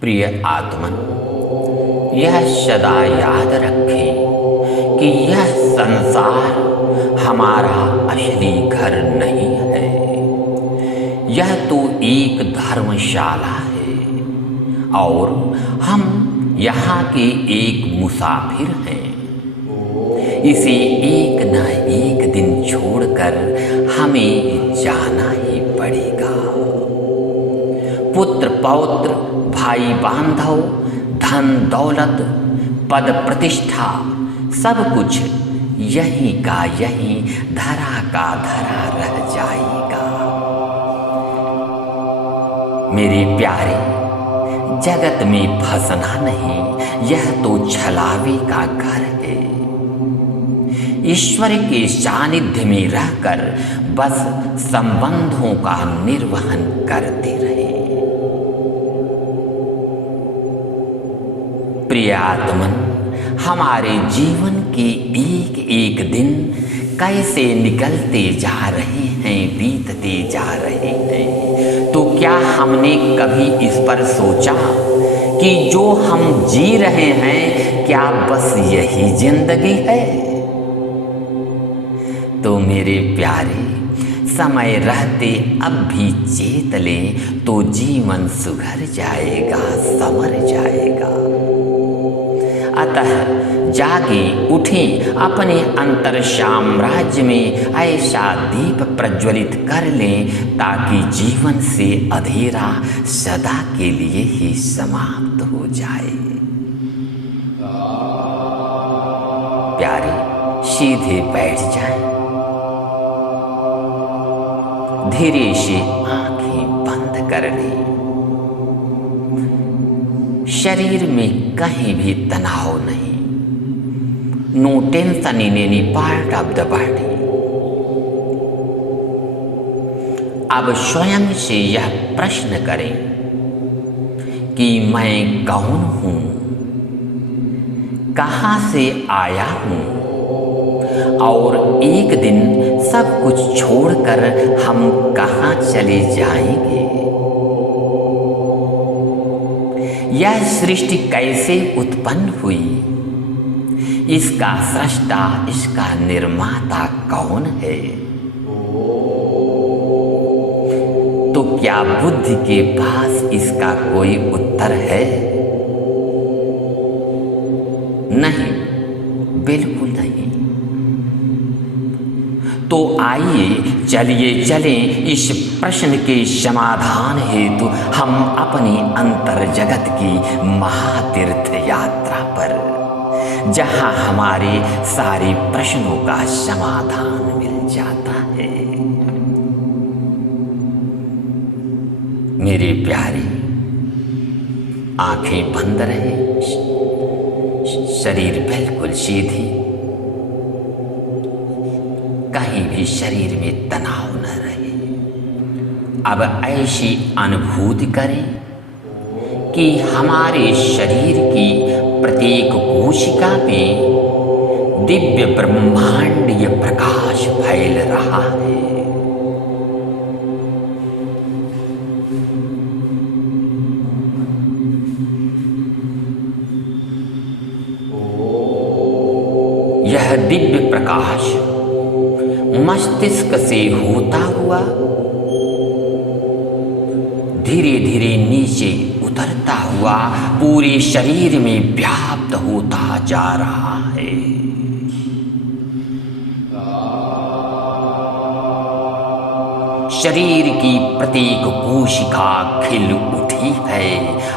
प्रिय आत्मन, यह सदा याद रखें कि यह संसार हमारा असली घर नहीं है। यह तो एक धर्मशाला है और हम यहाँ के एक मुसाफिर हैं। इसे एक न एक दिन छोड़कर हमें जाना ही पड़ेगा। पुत्र पौत्र, भाई बांधव, धन दौलत, पद प्रतिष्ठा, सब कुछ यहीं का यहीं, धरा का धरा रह जाएगा। मेरे प्यारे, जगत में फंसना नहीं, यह तो छलावे का घर है। ईश्वर के सानिध्य में रहकर बस संबंधों का निर्वहन करते रहे। प्रिय आत्मन, हमारे जीवन के एक एक दिन कैसे निकलते जा रहे हैं, बीतते जा रहे हैं, तो क्या हमने कभी इस पर सोचा कि जो हम जी रहे हैं क्या बस यही जिंदगी है? तो मेरे प्यारे, समय रहते अब भी चेत लें तो जीवन सुधर जाएगा, संवर जाएगा। अतः जागे उठें, अपने अंतर साम्राज्य में ऐसा दीप प्रज्वलित कर लें ताकि जीवन से अंधेरा सदा के लिए ही समाप्त हो जाए। प्यारे, सीधे बैठ जाएं, धीरे से आंखें बंद कर लें। शरीर में कहीं भी तनाव नहीं, no tension in any part of the body. अब स्वयं से यह प्रश्न करें कि मैं कौन हूं, कहां से आया हूं, और एक दिन सब कुछ छोड़कर हम कहां चले जाएंगे। यह सृष्टि कैसे उत्पन्न हुई, इसका सृष्टा, इसका निर्माता कौन है? तो क्या बुद्धि के पास इसका कोई उत्तर है? नहीं, बिल्कुल नहीं। तो आइए चलिए चलें इस प्रश्न के समाधान हेतु हम अपनी अंतर जगत की महातीर्थ यात्रा पर, जहां हमारे सारे प्रश्नों का समाधान मिल जाता है। मेरे प्यारे, आंखें बंद रहे, शरीर बिल्कुल सीधी, कहीं भी शरीर में तनाव न रहे। अब ऐसी अनुभूति करें कि हमारे शरीर की प्रत्येक कोशिका में दिव्य ब्रह्मांडीय प्रकाश फैल रहा है। यह दिव्य प्रकाश मस्तिष्क से होता हुआ धीरे धीरे नीचे उतरता हुआ पूरे शरीर में व्याप्त होता जा रहा है। शरीर की प्रत्येक कोशिका खिल उठी है।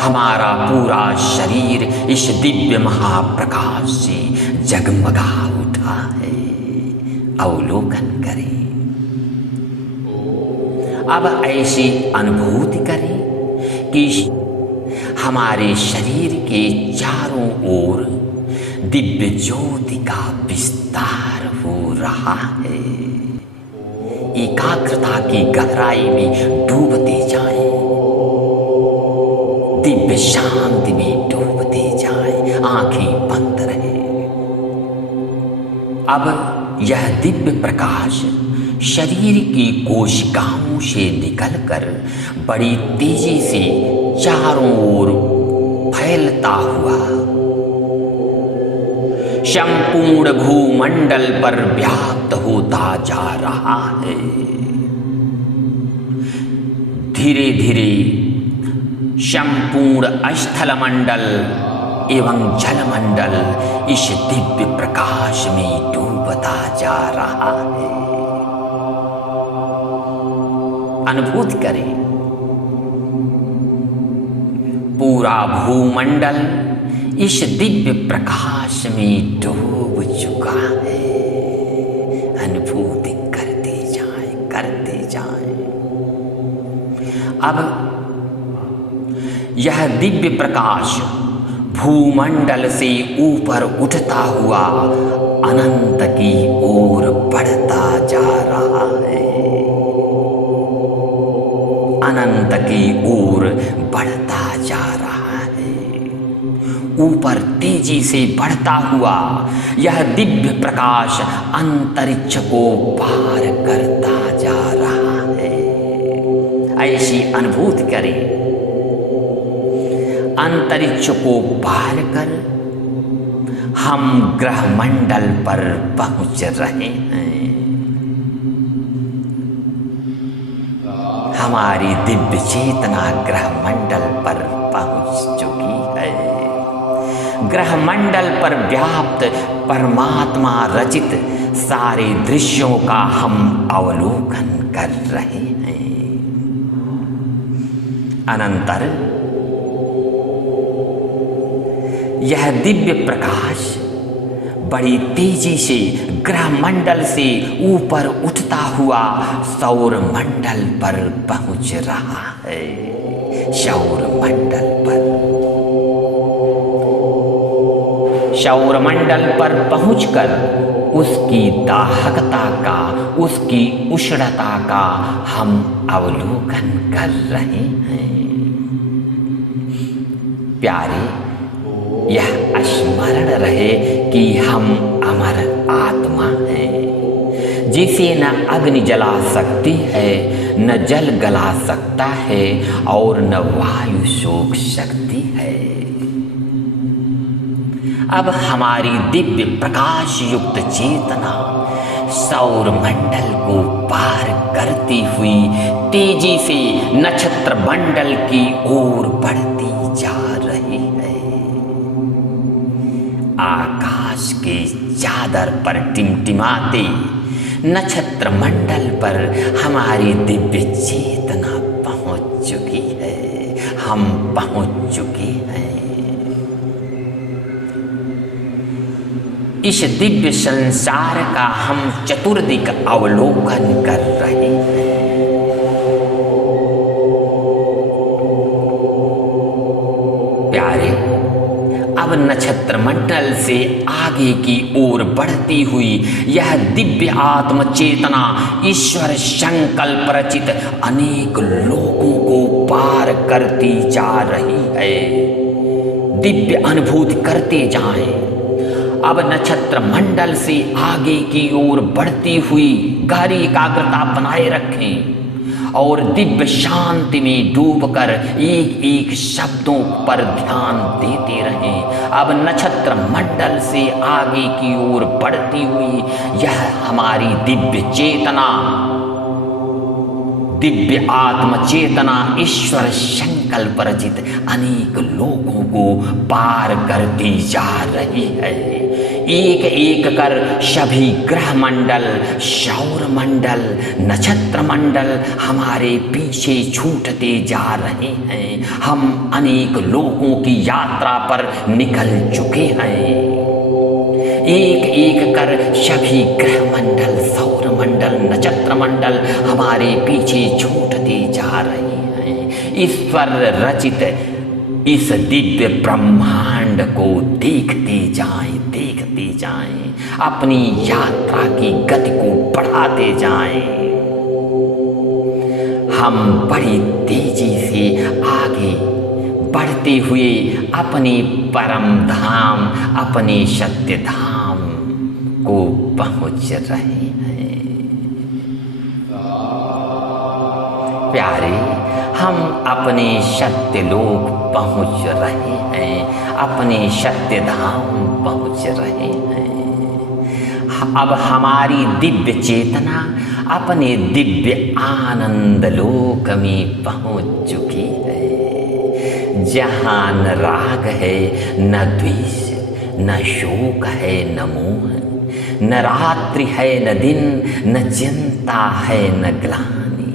हमारा पूरा शरीर इस दिव्य महाप्रकाश से जगमगा उठा है। अवलोकन करें। अब ऐसी अनुभूति करें कि हमारे शरीर के चारों ओर दिव्य ज्योति का विस्तार हो रहा है। एकाग्रता की गहराई में डूबते जाएं, दिव्य शांति में डूबते जाएं, आंखें बंद रहे। अब यह दिव्य प्रकाश शरीर की कोशिकाओं से निकलकर बड़ी तेजी से चारों ओर फैलता हुआ संपूर्ण भूमंडल पर व्याप्त होता जा रहा है। धीरे धीरे संपूर्ण स्थलमंडल एवं जलमंडल इस दिव्य प्रकाश में डूबता जा रहा है। अनुभूति करें, पूरा भूमंडल इस दिव्य प्रकाश में डूब चुका है। अनुभूति करते जाएं, करते जाएं। अब यह दिव्य प्रकाश भूमंडल से ऊपर उठता हुआ अनंत की ओर बढ़ता जा रहा है। अनंत की ओर बढ़ता जा रहा है। ऊपर तेजी से बढ़ता हुआ यह दिव्य प्रकाश अंतरिक्ष को पार करता जा रहा है। ऐसी अनुभूति करें, अंतरिक्ष को पार कर हम ग्रह मंडल पर पहुंच रहे हैं। हमारी दिव्य चेतना ग्रह मंडल पर पहुंच चुकी है। ग्रह मंडल पर व्याप्त परमात्मा रचित सारे दृश्यों का हम अवलोकन कर रहे हैं। अनंतर यह दिव्य प्रकाश बड़ी तेजी से ग्रह मंडल से ऊपर उठता हुआ सौर मंडल पर पहुंच रहा है। सौर मंडल पर, सौर मंडल पर पहुंचकर उसकी दाहकता का, उसकी उष्णता का हम अवलोकन कर रहे हैं। प्यारे, यह स्मरण रहे कि हम अमर आत्मा हैं, जिसे न अग्नि जला सकती है, न जल गला सकता है और न वायु सोख सकती है। अब हमारी दिव्य प्रकाश युक्त चेतना सौर मंडल को पार करती हुई तेजी से नक्षत्र मंडल की ओर बढ़ती जा रही है। आकाश के चादर पर टिमटिमाते नक्षत्र मंडल पर हमारी दिव्य चेतना पहुंच चुकी है। हम पहुंच चुके हैं। इस दिव्य संसार का हम चतुर्दिक अवलोकन कर रहे हैं। प्यारे, अब नक्षत्र मंडल से आगे की ओर बढ़ती हुई यह दिव्य आत्म चेतना ईश्वर संकल्प रचित अनेक लोकों को पार करती जा रही है। दिव्य अनुभूति करते जाएं। अब नक्षत्र मंडल से आगे की ओर बढ़ती हुई गहरी एकाग्रता बनाए रखें और दिव्य शांति में डूबकर एक एक शब्दों पर ध्यान देते रहें। अब नक्षत्र मंडल से आगे की ओर बढ़ती हुई यह हमारी दिव्य चेतना, दिव्य आत्म चेतना ईश्वर संकल्प रचित अनेक लोगों को पार करती जा रही है। एक एक कर सभी ग्रह मंडल, सौर मंडल, नक्षत्र मंडल हमारे पीछे छूटते जा रहे हैं। हम अनेक लोगों की यात्रा पर निकल चुके हैं। एक एक कर सभी ग्रह मंडल, सौर मंडल, नक्षत्र मंडल हमारे पीछे छूटते जा रहे हैं। ईश्वर रचित इस दिव्य ब्रह्मांड को देखते जाएं, देखते जाएं, अपनी यात्रा की गति को बढ़ाते जाएं। हम बड़ी तेजी से आगे बढ़ते हुए अपने परम धाम, अपने सत्य धाम को पहुंच रहे हैं। प्यारे, हम अपने सत्य लोक पहुँच रहे हैं, अपने सत्य धाम पहुँच रहे हैं। अब हमारी दिव्य चेतना अपने दिव्य आनंद लोक में पहुँच चुकी है, जहाँ न राग है, न द्वेष, न शोक है, न मोह, न रात्रि है, न दिन, न चिंता है, न ग्लानि,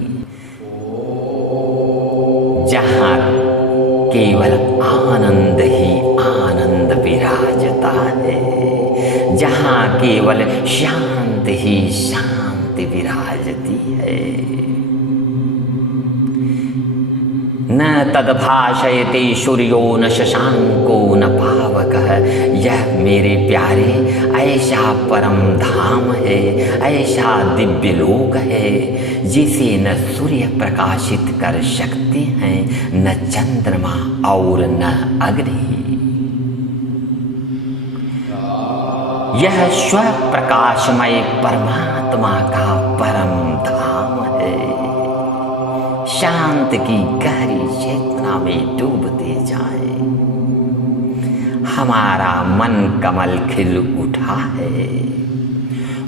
जहाँ केवल आनंद ही आनंद विराजता है, जहाँ केवल शांति ही शांति विराजती है। न तद्भाषयते सूर्यो न शशांको न पावकः। यह मेरे प्यारे ऐसा परम धाम है, ऐसा दिव्य लोक है, जिसे न सूर्य प्रकाशित कर सकते हैं, न चंद्रमा और न अग्नि। यह स्व प्रकाशमय परमात्मा का परम धाम है। शांत की गहरी चेतना में डूबते जाए। हमारा मन कमल खिल उठा है।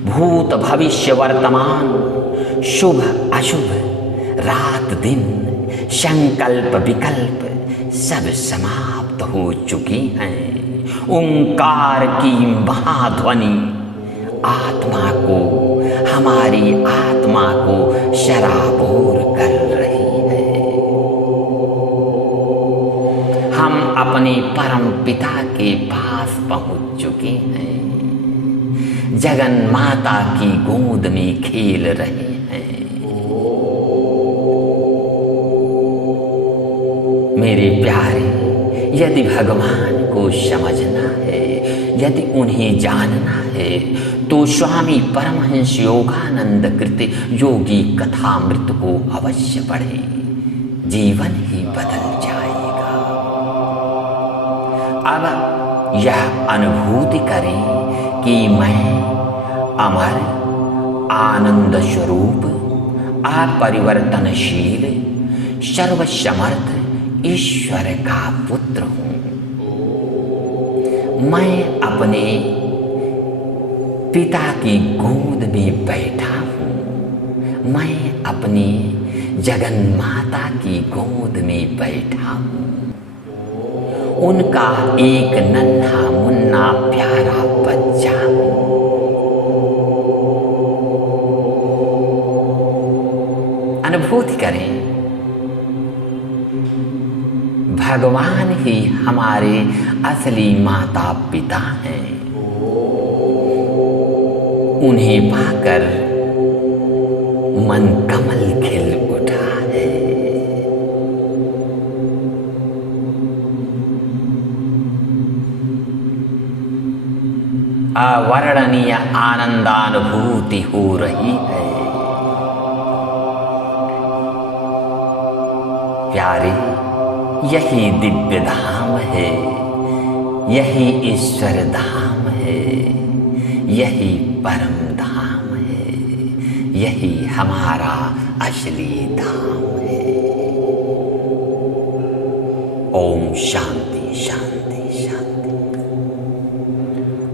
भूत भविष्य वर्तमान, शुभ अशुभ, रात दिन, संकल्प विकल्प सब समाप्त हो चुकी हैं। ओंकार की महाध्वनि आत्मा को, हमारी आत्मा को शराबोर कर रही है। हम अपने परम पिता के पास पहुंच चुके हैं, जगन माता की गोद में खेल रहे हैं। मेरे प्यारे, यदि भगवान को समझना है, यदि उन्हें जानना है, तो स्वामी परमहंस योगानंद कृत योगी कथामृत को अवश्य पढ़ें, जीवन ही बदल जाएगा। अब यह अनुभूति करें कि मैं अमर, आनंद स्वरूप, अपरिवर्तनशील, सर्वसमर्थ ईश्वर का पुत्र हूँ। मैं अपने पिता की गोद में बैठा हूँ। मैं अपनी जगन माता की गोद में बैठा हूँ। उनका एक नन्हा मुन्ना प्यारा बच्चा हूँ। अनुभूति करें, भगवान ही हमारे असली माता पिता हैं। उन्हें पाकर मन कमल खिल उठा है। अवर्णनीय आनंदानुभूति हो रही है। प्यारे, यही दिव्य धाम है, यही ईश्वर धाम है, यही परम धाम है, यही हमारा असली धाम है। ओम शांति शांति।